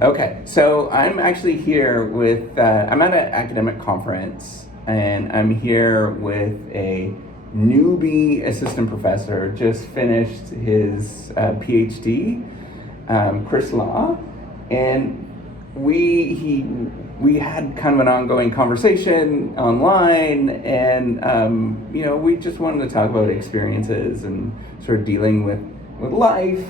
Okay, so I'm actually here with, I'm at an academic conference, and I'm here with a newbie assistant professor, just finished his PhD, Chris Law, and we had kind of an ongoing conversation online, and we just wanted to talk about experiences and sort of dealing with life.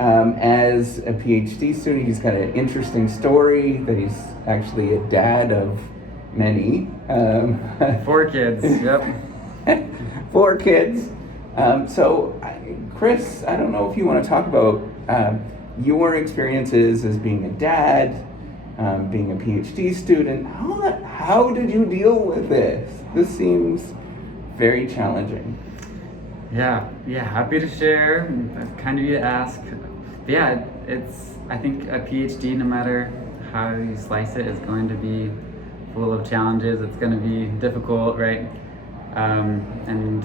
As a PhD student, he's got an interesting story that he's actually a dad of many. 4 kids, yep. 4 kids. Chris, I don't know if you want to talk about your experiences as being a dad, being a PhD student. How did you deal with this? This seems very challenging. Yeah, happy to share. Kind of you to ask. But yeah, I think a PhD, no matter how you slice it, is going to be full of challenges. It's going to be difficult, right? And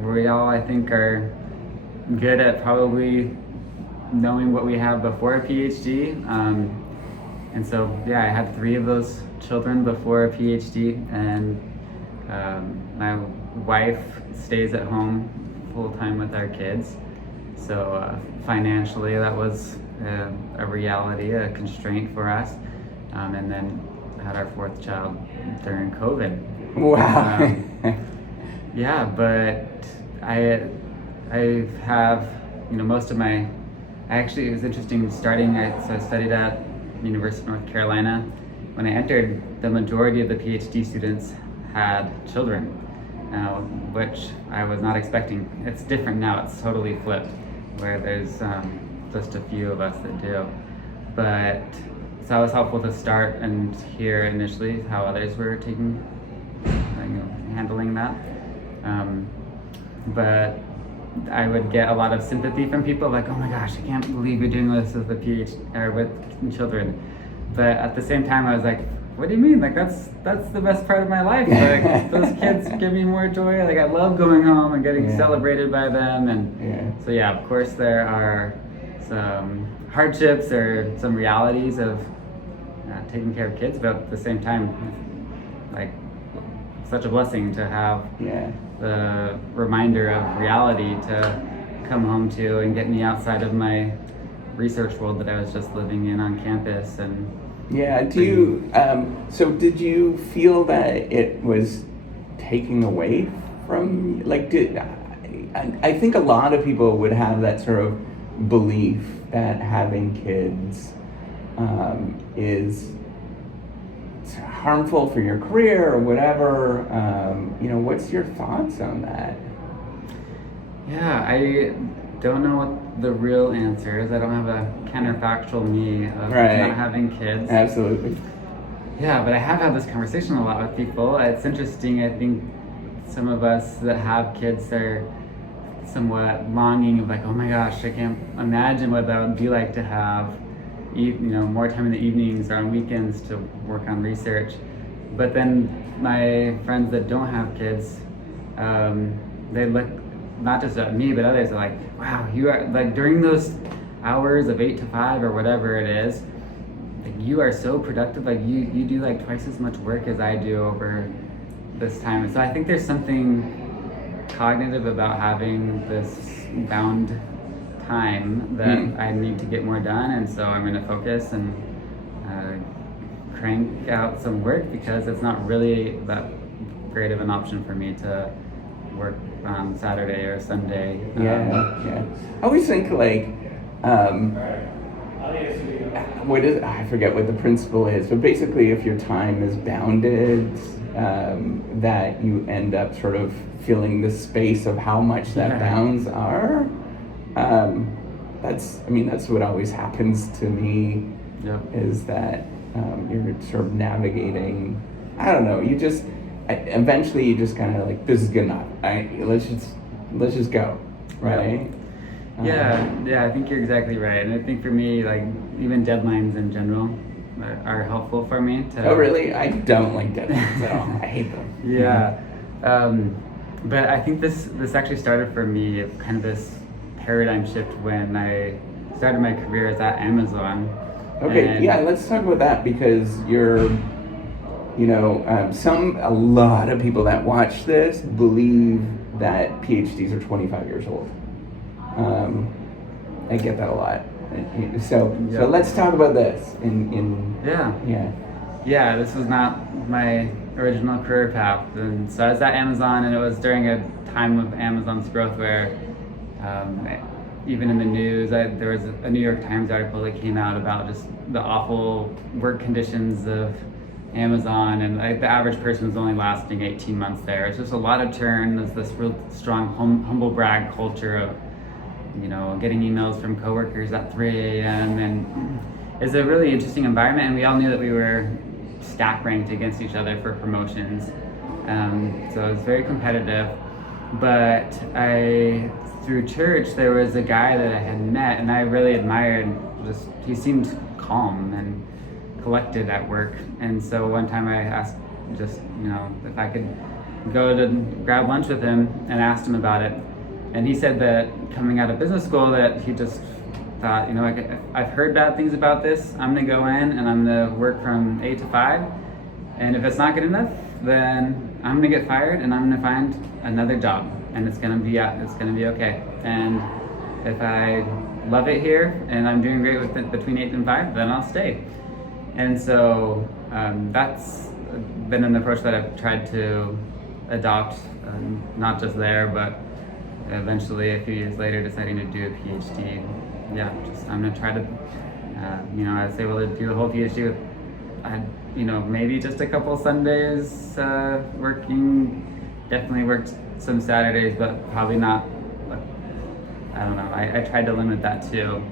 we all, I think, are good at probably knowing what we have before a PhD. And so, yeah, I had 3 of those children before a PhD, and my wife stays at home full time with our kids. So financially, that was a reality, a constraint for us. And then had our 4th child during COVID. Wow. Yeah, but I have, most of my, actually it was interesting starting, so I studied at University of North Carolina. When I entered, the majority of the PhD students had children, which I was not expecting. It's different now, it's totally flipped, where there's just a few of us that do. But so it was helpful to start and hear initially how others were handling that. But I would get a lot of sympathy from people, like, "Oh my gosh, I can't believe you're doing this with the PhD or with children." But at the same time, I was like, "What do you mean? Like that's the best part of my life. Like those kids give me more joy. Like I love going home and getting celebrated by them." And so yeah, of course there are some hardships or some realities of taking care of kids, but at the same time, like such a blessing to have the reminder of reality to come home to and get me outside of my research world that I was just living in on campus. And do you did you feel that it was taking away from, like, I think a lot of people would have that sort of belief that having kids is harmful for your career or whatever. What's your thoughts on that? Yeah, I don't know what the real answer is. I don't have a counterfactual me of not having kids. Absolutely. Yeah, but I have had this conversation a lot with people. It's interesting. I think some of us that have kids are somewhat longing of like, oh my gosh, I can't imagine what that would be like to have more time in the evenings or on weekends to work on research. But then my friends that don't have kids, they look not just at me but others are like, wow, you are like during those hours of 8 to 5 or whatever it is, like you are so productive. Like you do like twice as much work as I do over this time. And so I think there's something cognitive about having this bound time that I need to get more done, and so I'm going to focus and crank out some work because it's not really that great of an option for me to work on Saturday or Sunday. I always think like I forget what the principle is, but basically if your time is bounded, that you end up sort of feeling the space of how much that bounds are. That's what always happens to me. Is that you're sort of navigating, I don't know, eventually you just kind of like, this is good enough, let's just go, right? I think you're exactly right. And I think for me, like even deadlines in general are helpful for me to... Oh really? I don't like deadlines at all. I hate them. But I think this actually started for me kind of this paradigm shift when I started my career is at Amazon. Okay, And yeah, let's talk about that because you're, a lot of people that watch this believe that PhDs are 25 years old. I get that a lot. So let's talk about this. Yeah, this was not my original career path. And so I was at Amazon, and it was during a time of Amazon's growth where even in the news, there was a New York Times article that came out about just the awful work conditions of Amazon, and the average person was only lasting 18 months there. It's just a lot of churn. There's this real strong humble brag culture of, getting emails from coworkers at 3 a.m. and it's a really interesting environment, and we all knew that we were stack ranked against each other for promotions. So it was very competitive, but through church, there was a guy that I had met and I really admired. He seemed calm and collected at work. And so one time I asked if I could go to grab lunch with him and asked him about it. And he said that coming out of business school that he just thought, I've heard bad things about this. I'm gonna go in and I'm gonna work from 8 to 5. And if it's not good enough, then I'm gonna get fired and I'm gonna find another job. And it's gonna be okay. And if I love it here and I'm doing great with it between 8 and 5, then I'll stay. And so that's been an approach that I've tried to adopt, not just there, but eventually a few years later deciding to do a PhD. I'm gonna try to, I was able to do the whole PhD with, maybe just a couple Sundays working. Definitely worked some Saturdays, but probably not. I don't know. I tried to limit that too.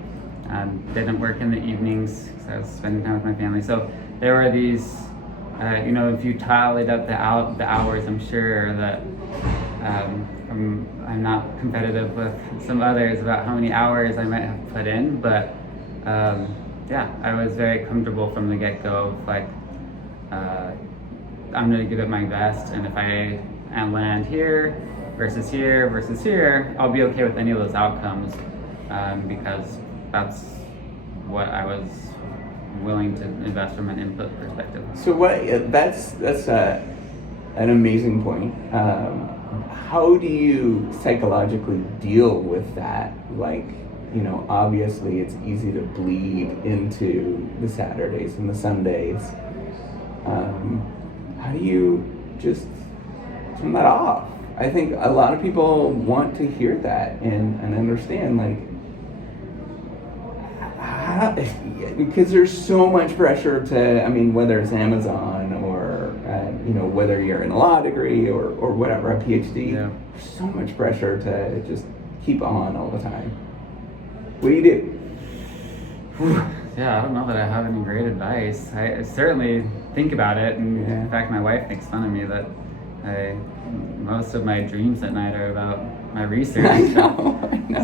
Didn't work in the evenings because I was spending time with my family. So there were these, if you tallied up the hours, I'm sure that I'm not competitive with some others about how many hours I might have put in, but I was very comfortable from the get-go of I'm going to give it my best, and if I land here versus here, I'll be okay with any of those outcomes because that's what I was willing to invest from an input perspective. So that's an amazing point. How do you psychologically deal with that? Obviously it's easy to bleed into the Saturdays and the Sundays. How do you just turn that off? I think a lot of people want to hear that and understand, because there's so much pressure to, whether it's Amazon or, whether you're in a law degree or whatever, a PhD, there's so much pressure to just keep on all the time. What do you do? Yeah, I don't know that I have any great advice. I certainly think about it, and in fact, my wife makes fun of me that most of my dreams at night are about my research. I know.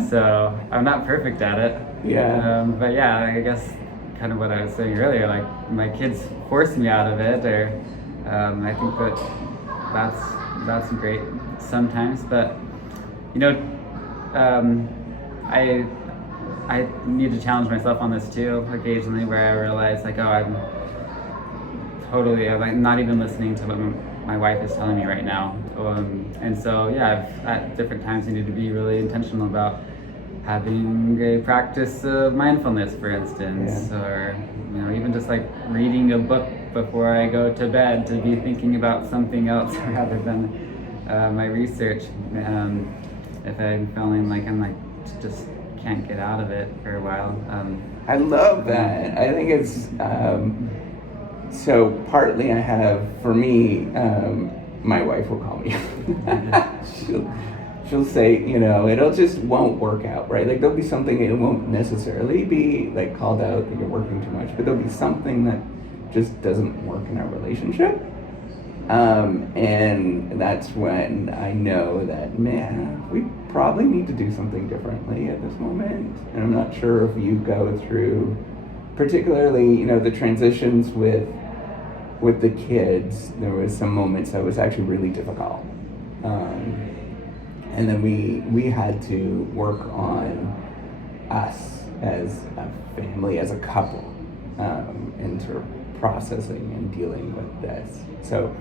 So I'm not perfect at it. Yeah. But I guess kind of what I was saying earlier, my kids force me out of it, or I think that's great sometimes. But I need to challenge myself on this too occasionally, where I realize I'm totally not even listening to what my wife is telling me right now. And so I've at different times needed to be really intentional about having a practice of mindfulness, for instance, or even just reading a book before I go to bed to be thinking about something else rather than my research. If I'm feeling I'm just can't get out of it for a while. I love that. I think it's so partly I have, for me, my wife will call me. she'll say, it'll just won't work out, right? There'll be something, it won't necessarily be called out that you're working too much, but there'll be something that just doesn't work in our relationship. And that's when I know that, man, we probably need to do something differently at this moment. And I'm not sure if you go through, particularly, the transitions with the kids, there was some moments that was actually really difficult. And then we had to work on us as a family, as a couple, and sort of processing and dealing with this. So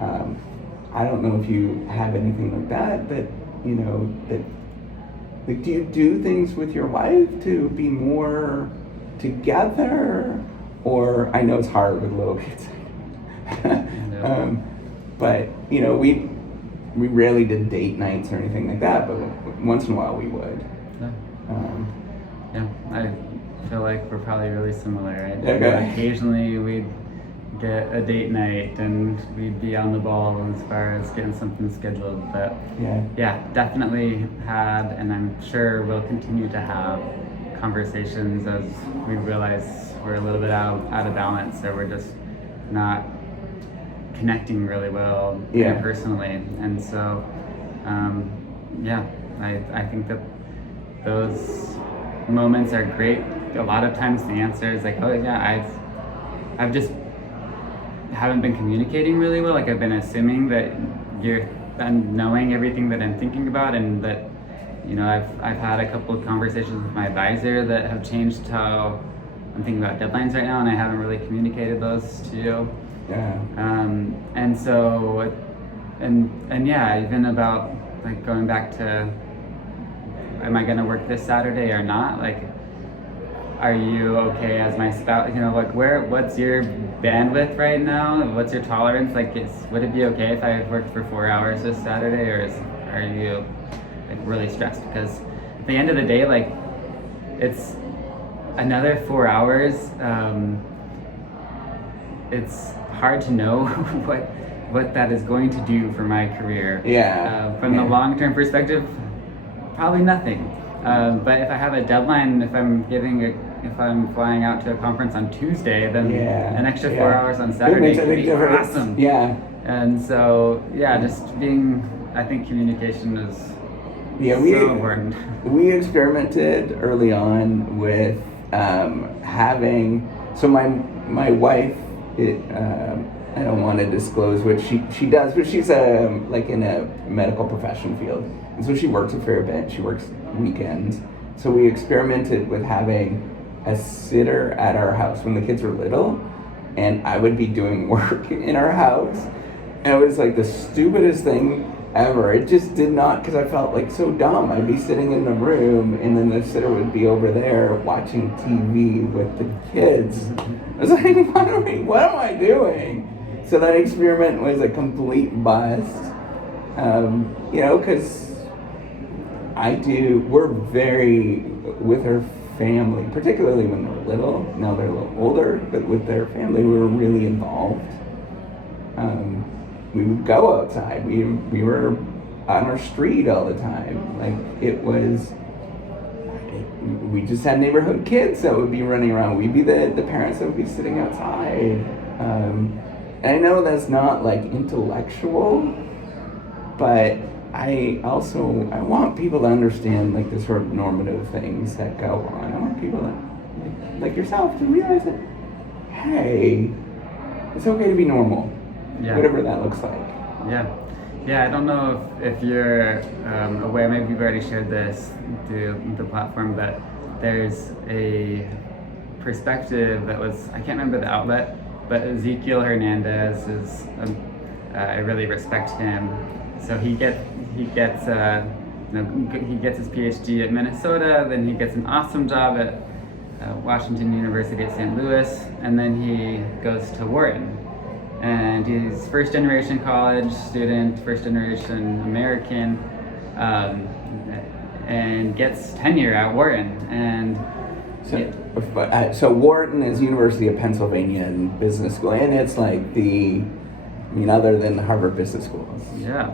I don't know if you have anything like that, that like, do you do things with your wife to be more together? Or I know it's hard with little kids. But we rarely did date nights or anything like that, but once in a while we would. Yeah, I feel like we're probably really similar, right? Okay. Occasionally we'd get a date night and we'd be on the ball as far as getting something scheduled, but yeah, definitely had, and I'm sure we'll continue to have conversations as we realize we're a little bit out of balance, or we're just not connecting really well interpersonally. And so I think that those moments are great. A lot of times the answer is like, oh yeah, I've just haven't been communicating really well. Like, I've been assuming that you're knowing everything that I'm thinking about, and that I've had a couple of conversations with my advisor that have changed how I'm thinking about deadlines right now, and I haven't really communicated those to you. And so, and yeah, even about like going back to, am I gonna work this Saturday or not? Like, are you okay as my spouse? Like, what's your bandwidth right now? What's your tolerance? Like, would it be okay if I worked for 4 hours this Saturday, or are you like really stressed? Because at the end of the day, like, it's another 4 hours. It's hard to know what that is going to do for my career. From the long-term perspective, probably nothing. But if I have a deadline, if I'm flying out to a conference on Tuesday, then an extra 4 hours on Saturday would be awesome. And so, just being, I think communication is so important. We experimented early on with having, so my wife, I don't want to disclose what she does, but she's like in a medical profession field, and so she works a fair bit. She works weekends, so we experimented with having a sitter at our house when the kids were little, and I would be doing work in our house, and it was like the stupidest thing ever. It just did not, because I felt like so dumb. I'd be sitting in the room, and then the sitter would be over there watching TV with the kids. I was like, what am I doing? So that experiment was a complete bust, because we're very, with her family, particularly when they were little. Now they're a little older, but with their family, we were really involved. We would go outside. We were on our street all the time. Like, we just had neighborhood kids that would be running around. We'd be the parents that would be sitting outside. And I know that's not like intellectual, but I want people to understand like the sort of normative things that go on. I want people that, like yourself, to realize that, hey, it's okay to be normal. Whatever that looks like. I don't know if you're aware, maybe you've already shared this through the platform, but there's a perspective that was, I can't remember the outlet, but Ezekiel Hernandez is, I really respect him. So he gets his PhD at Minnesota, then he gets an awesome job at Washington University at St. Louis, and then he goes to Wharton. And he's first generation college student, first generation American, and gets tenure at Wharton. And so Wharton is University of Pennsylvania Business School, and it's like other than the Harvard Business Schools.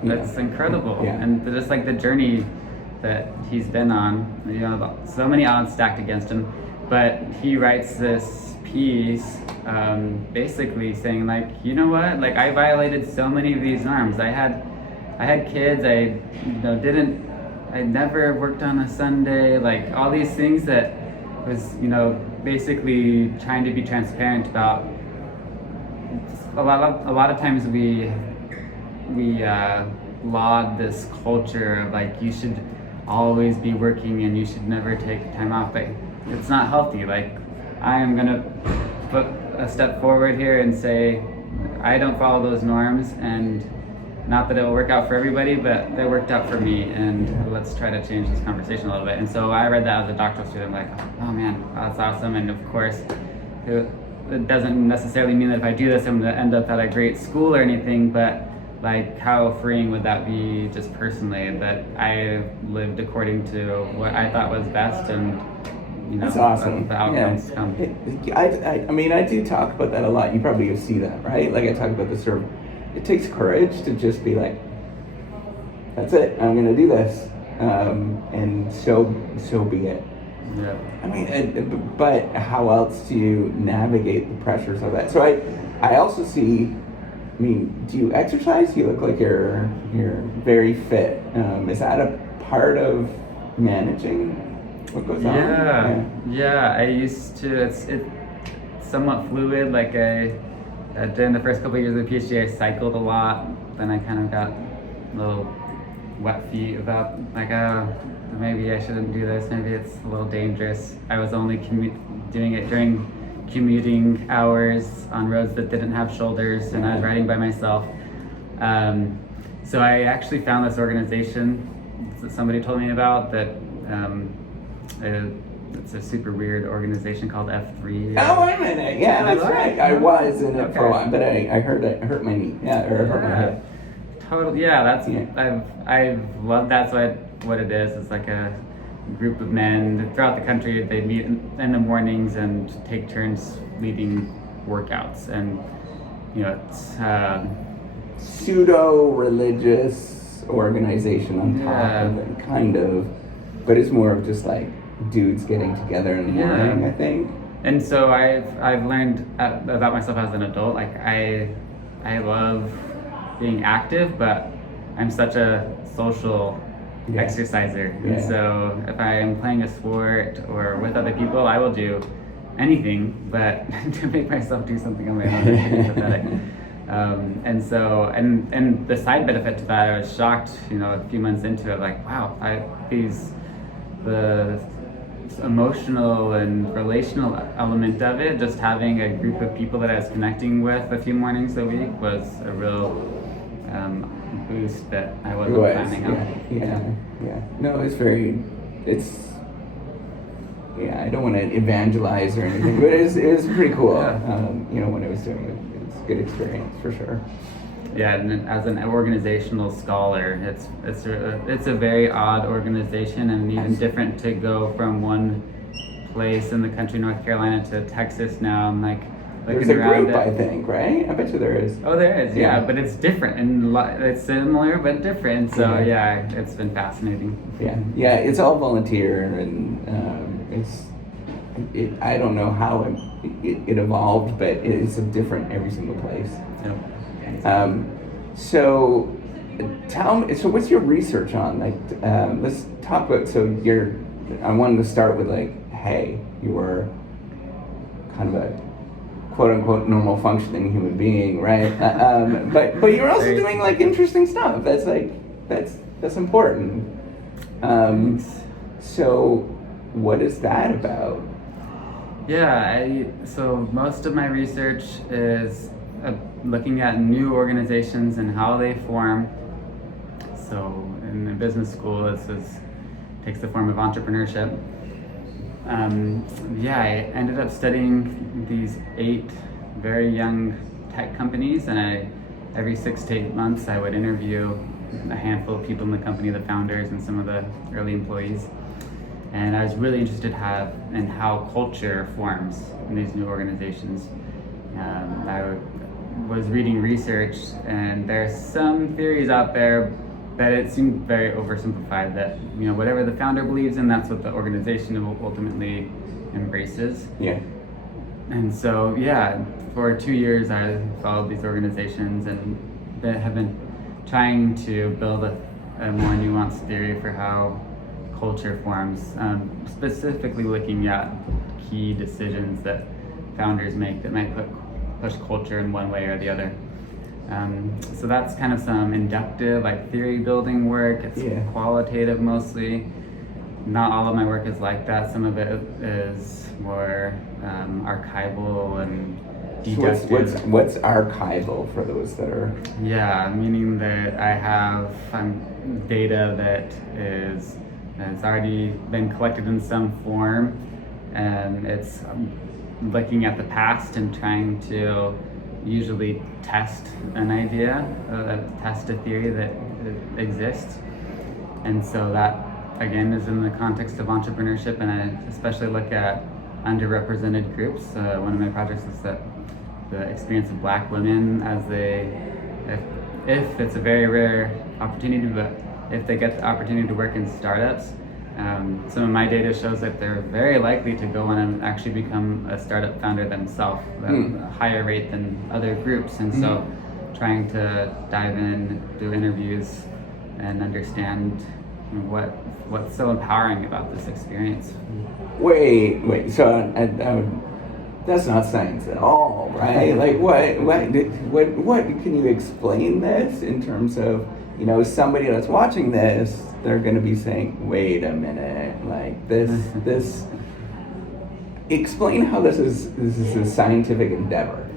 That's incredible. And just like the journey that he's been on, so many odds stacked against him, but he writes this piece basically saying, like, you know what, like, I violated so many of these norms. I had kids, I never worked on a Sunday, like all these things that was basically trying to be transparent about. A lot of times we laud this culture of like, you should always be working and you should never take time off, but it's not healthy. Like, I am gonna put a step forward here and say, I don't follow those norms, and not that it will work out for everybody, but they worked out for me, and let's try to change this conversation a little bit. And so I read that as a doctoral student, like, oh man, that's awesome. And of course, it doesn't necessarily mean that if I do this, I'm gonna end up at a great school or anything, but like, how freeing would that be just personally, that I lived according to what I thought was best, and that's awesome. The outcomes come. I mean, I do talk about that a lot. You probably see that, right? Like, I talk about the sort of, it takes courage to just be like, that's it, I'm gonna do this, and so be it. Yeah. I mean, but how else do you navigate the pressures of that? So I also see, I mean, do you exercise? You look like you're very fit. Is that a part of managing what goes on? Yeah. I used to. It's somewhat fluid. Like, during the first couple of years of the PhD, I cycled a lot. Then I kind of got a little wet feet about, like, maybe I shouldn't do this. Maybe it's a little dangerous. I was only doing it during commuting hours on roads that didn't have shoulders, and I was riding by myself. So I actually found this organization that somebody told me about, that it's a super weird organization called F3. Oh, wait a minute. Yeah, that's right. I was in it for a while, but I heard it hurt my knee. Hurt my hip. Totally. I've loved that. So what it is like a group of men throughout the country. They meet in the mornings and take turns leading workouts, and it's pseudo-religious organization on top of it, kind of, but it's more of just like dudes getting together in the morning, I think. And so I've learned about myself as an adult. Like, I love being active, but I'm such a social exerciser. And so if I am playing a sport or with other people, I will do anything, but to make myself do something on my own is pathetic. And so, and the side benefit to that, I was shocked, a few months into it, like, wow, the emotional and relational element of it, just having a group of people that I was connecting with a few mornings a week, was a real boost that I wasn't planning on. No, I don't want to evangelize or anything, but it was pretty cool. When I was doing it, it was a good experience for sure. Yeah, and as an organizational scholar, it's a very odd organization, and even different to go from one place in the country, North Carolina, to Texas now, and like there's a group, I think, right? I bet you there is. Oh, there is, yeah, but it's different, and it's similar but different. So it's been fascinating. Yeah, it's all volunteer, and I don't know how it evolved, but it's different every single place. So tell me, so what's your research on? Like, let's talk about. I wanted to start with like, hey, you were kind of a quote unquote normal functioning human being, right? But you're also doing like interesting stuff. That's important. So what is that about? So most of my research is looking at new organizations and how they form. So in the business school, this takes the form of entrepreneurship. I ended up studying these 8 very young tech companies, and every 6 to 8 months I would interview a handful of people in the company, the founders and some of the early employees. And I was really interested in how culture forms in these new organizations. I was reading research, and there's some theories out there, but it seemed very oversimplified, that whatever the founder believes in, that's what the organization ultimately embraces. And so for 2 years I followed these organizations and have been trying to build a more nuanced theory for how culture forms, specifically looking at key decisions that founders make that might push culture in one way or the other. So that's kind of some inductive, like, theory building work. It's qualitative mostly. not all of my work is like that. Some of it is more archival and deductive. So what's archival for those that are? Yeah, meaning that I have data that has already been collected in some form, and it's looking at the past and trying to usually test an idea, test a theory that exists. And so that, again, is in the context of entrepreneurship, and I especially look at underrepresented groups. One of my projects is that the experience of Black women as if it's a very rare opportunity, but if they get the opportunity to work in startups, some of my data shows that they're very likely to go on and actually become a startup founder themselves at a higher rate than other groups. And so trying to dive in, do interviews, and understand what's so empowering about this experience. Wait. So that's not science at all, right? Like what? Can you explain this in terms of, somebody that's watching this? They're going to be saying, "Wait a minute! Like this. Explain how this is a scientific endeavor."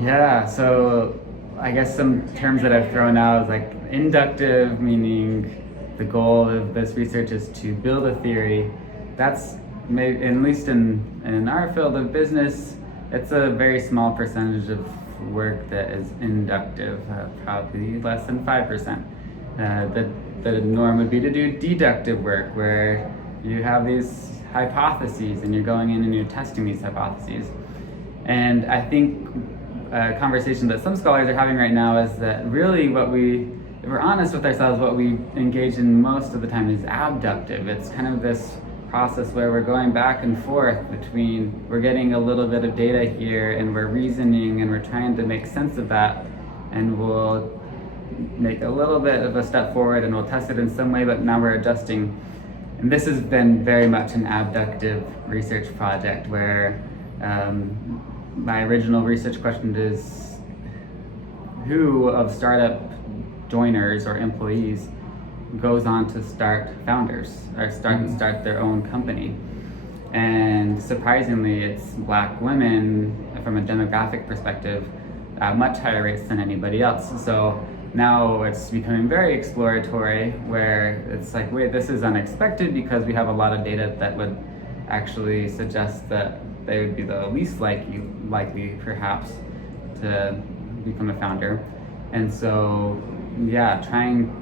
Yeah. So I guess some terms that I've thrown out is like inductive, meaning the goal of this research is to build a theory. That's maybe, at least in our field of business, it's a very small percentage of work that is inductive, probably less than 5%. The norm would be to do deductive work, where you have these hypotheses and you're going in and you're testing these hypotheses. And I think a conversation that some scholars are having right now is that really if we're honest with ourselves, what we engage in most of the time is abductive. It's kind of this process where we're going back and forth between, we're getting a little bit of data here and we're reasoning and we're trying to make sense of that, and we'll make a little bit of a step forward and we'll test it in some way, but now we're adjusting. And this has been very much an abductive research project where my original research question is, who of startup joiners or employees goes on to start founders or start their own company? And surprisingly, it's Black women from a demographic perspective at much higher rates than anybody else. So now it's becoming very exploratory, where it's like, wait, this is unexpected, because we have a lot of data that would actually suggest that they would be the least likely perhaps to become a founder. And so trying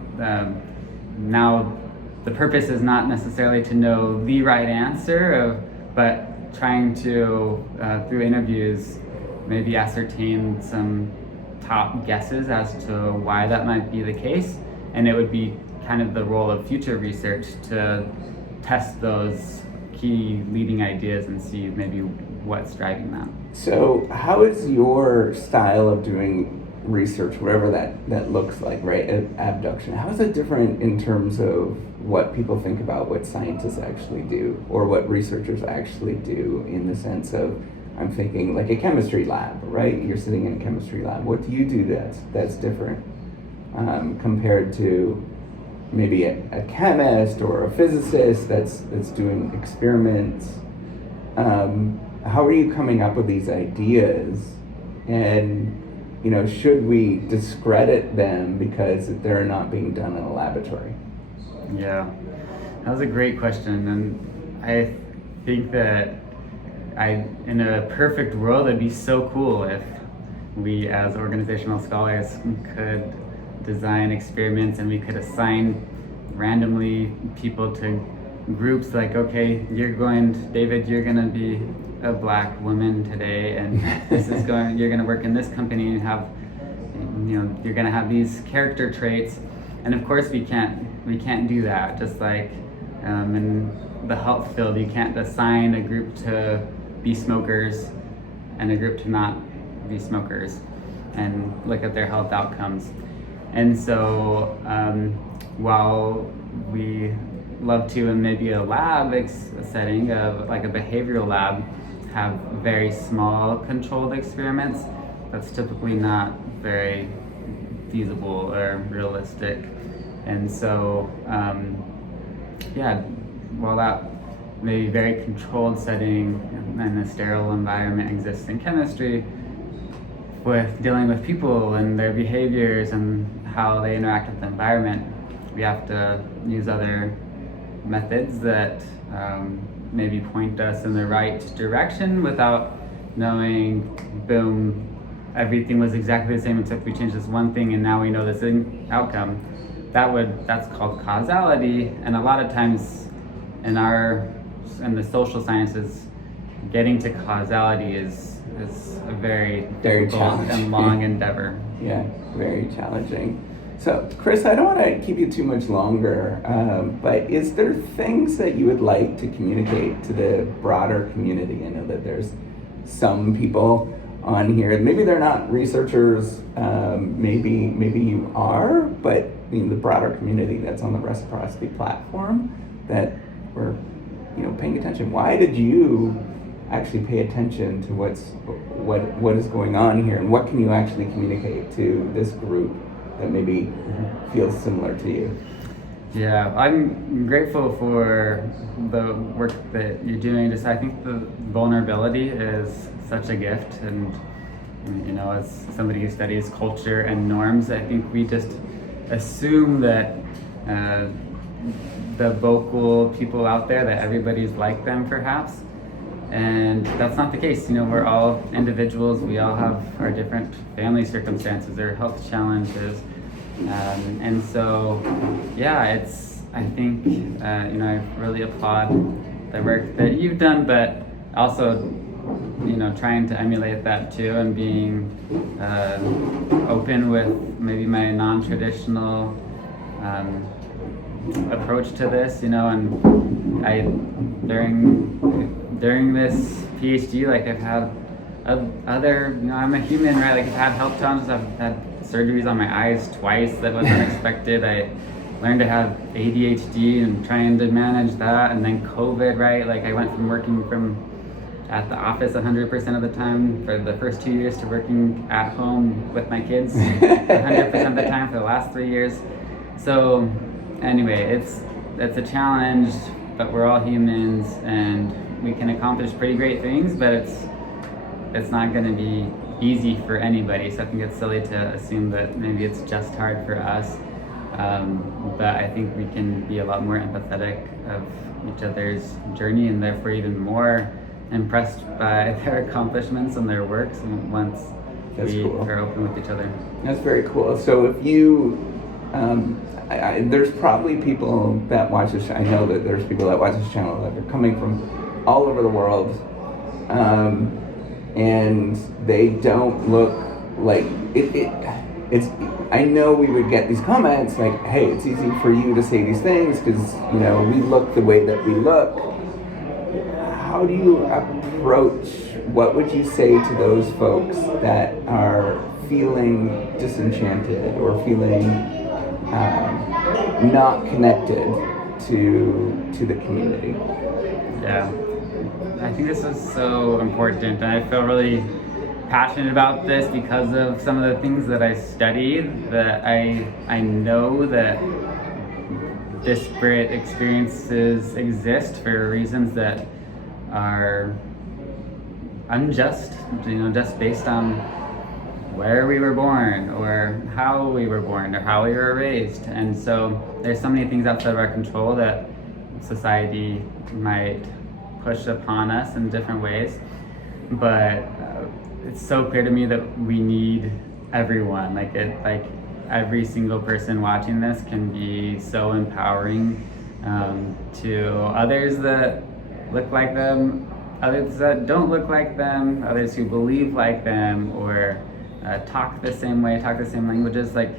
now, the purpose is not necessarily to know the right answer, but trying to, through interviews, maybe ascertain some top guesses as to why that might be the case. And it would be kind of the role of future research to test those key leading ideas and see maybe what's driving them. So how is your style of doing research, whatever that looks like, right? Abduction. How is it different in terms of what people think about what scientists actually do, or what researchers actually do, in the sense of, I'm thinking like a chemistry lab, right? You're sitting in a chemistry lab. What do you do that's different compared to maybe a chemist or a physicist that's doing experiments? How are you coming up with these ideas? And should we discredit them because they're not being done in a laboratory? Yeah, that was a great question, and I think that in a perfect world, it'd be so cool if we as organizational scholars could design experiments and we could assign randomly people to groups, like, okay, David, you're going to be a Black woman today, and you're going to work in this company and have, you're going to have these character traits. And of course we can't do that. Just like in the health field, you can't assign a group to be smokers and a group to not be smokers and look at their health outcomes. And so while we love to, in maybe a lab setting, of like a behavioral lab, have very small controlled experiments, that's typically not very feasible or realistic. And so while that maybe very controlled setting and a sterile environment exists in chemistry, with dealing with people and their behaviors and how they interact with the environment, we have to use other methods that maybe point us in the right direction without knowing, boom, everything was exactly the same except we changed this one thing and now we know this outcome. That's called causality, and a lot of times in the social sciences, getting to causality is a very difficult and long endeavor. Yeah, very challenging. So, Chris, I don't want to keep you too much longer, but is there things that you would like to communicate to the broader community? I know that there's some people on here, maybe they're not researchers, maybe you are, but the broader community that's on the Reciprocity platform that we're paying attention. Why did you actually pay attention to what is going on here, and what can you actually communicate to this group that maybe feels similar to you? Yeah, I'm grateful for the work that you're doing. I think the vulnerability is such a gift, and as somebody who studies culture and norms, I think we just assume that the vocal people out there, that everybody's like them perhaps, and that's not the case. We're all individuals, we all have our different family circumstances, our health challenges, and so I think I really applaud the work that you've done, but also trying to emulate that too, and being open with maybe my non-traditional approach to this, and I during this PhD, like I've had other, I'm a human, right? Like I've had health challenges, I've had surgeries on my eyes twice that was unexpected. I learned to have ADHD and trying to manage that, and then COVID, right? Like I went from working at the office 100% of the time for the first 2 years to working at home with my kids 100% of the time for the last 3 years. So anyway, it's a challenge, but we're all humans and we can accomplish pretty great things, but it's not going to be easy for anybody. So I think it's silly to assume that maybe it's just hard for us. But I think we can be a lot more empathetic of each other's journey, and therefore even more impressed by their accomplishments and their works once we are open with each other. That's very cool. So if you, there's probably people that watch this. I know that there's people that watch this channel that are coming from all over the world, and they don't look like it's. I know we would get these comments like, "Hey, it's easy for you to say these things because we look the way that we look." How do you approach? What would you say to those folks that are feeling disenchanted or feeling not connected to the community? Yeah, I think this is so important, and I feel really passionate about this because of some of the things that I studied, that I know that disparate experiences exist for reasons that are unjust, just based on where we were born or how we were born or how we were raised. And so there's so many things outside of our control that society might push upon us in different ways. But it's so clear to me that we need everyone. Like every single person watching this can be so empowering to others that look like them, others that don't look like them, others who believe like them, or talk the same way, talk the same languages. Like,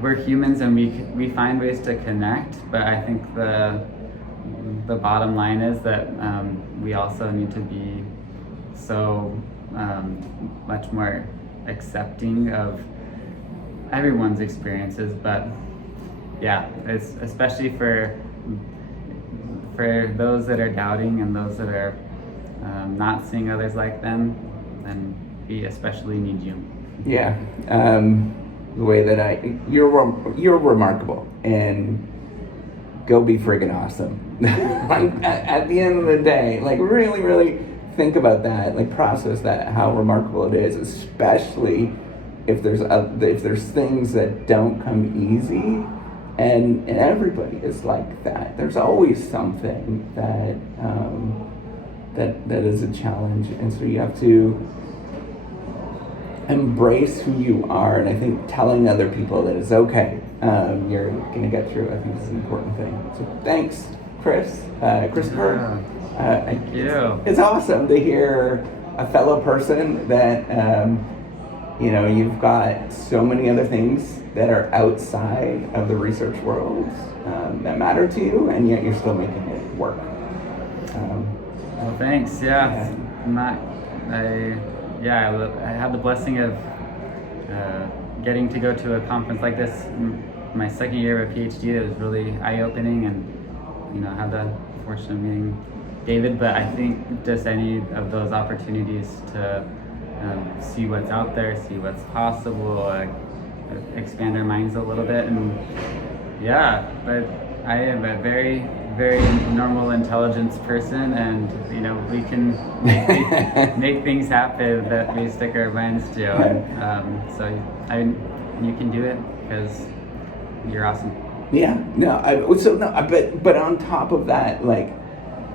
we're humans and we find ways to connect, but I think the bottom line is that we also need to be so much more accepting of everyone's experiences. But yeah, it's especially for those that are doubting and those that are not seeing others like them, then we especially need you. Yeah, the way that you're remarkable, and go be friggin' awesome. Like, at the end of the day, like really, really think about that, like process that, how remarkable it is, especially if there's things that don't come easy, and everybody is like that. There's always something that is a challenge, and so you have to embrace who you are. And I think telling other people that it's okay, you're gonna get through, I think is an important thing. So thanks, Christopher. Thank you. It's awesome to hear a fellow person that you've got so many other things that are outside of the research world that matter to you, and yet you're still making it work. Well, thanks. Yeah. I had the blessing of getting to go to a conference like this my second year of a PhD. It was really eye-opening, and I had the fortune of meeting David. But I think just any of those opportunities to see what's out there, see what's possible, expand our minds a little bit, and but I am a very, very normal intelligence person, and we can make things happen that we stick our minds to, and so you can do it because you're awesome. But on top of that, like,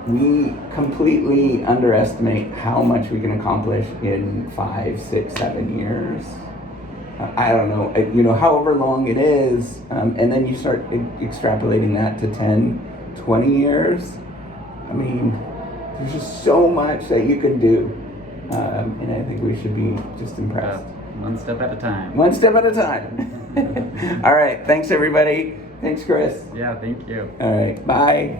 we completely underestimate how much we can accomplish in 5, 6, 7 years. I don't know, however long it is, and then you start extrapolating that to 10, 20 years. I mean, there's just so much that you can do, and I think we should be just impressed. One step at a time. One step at a time. All right, thanks everybody. Thanks, Chris. Yeah, thank you. All right, bye.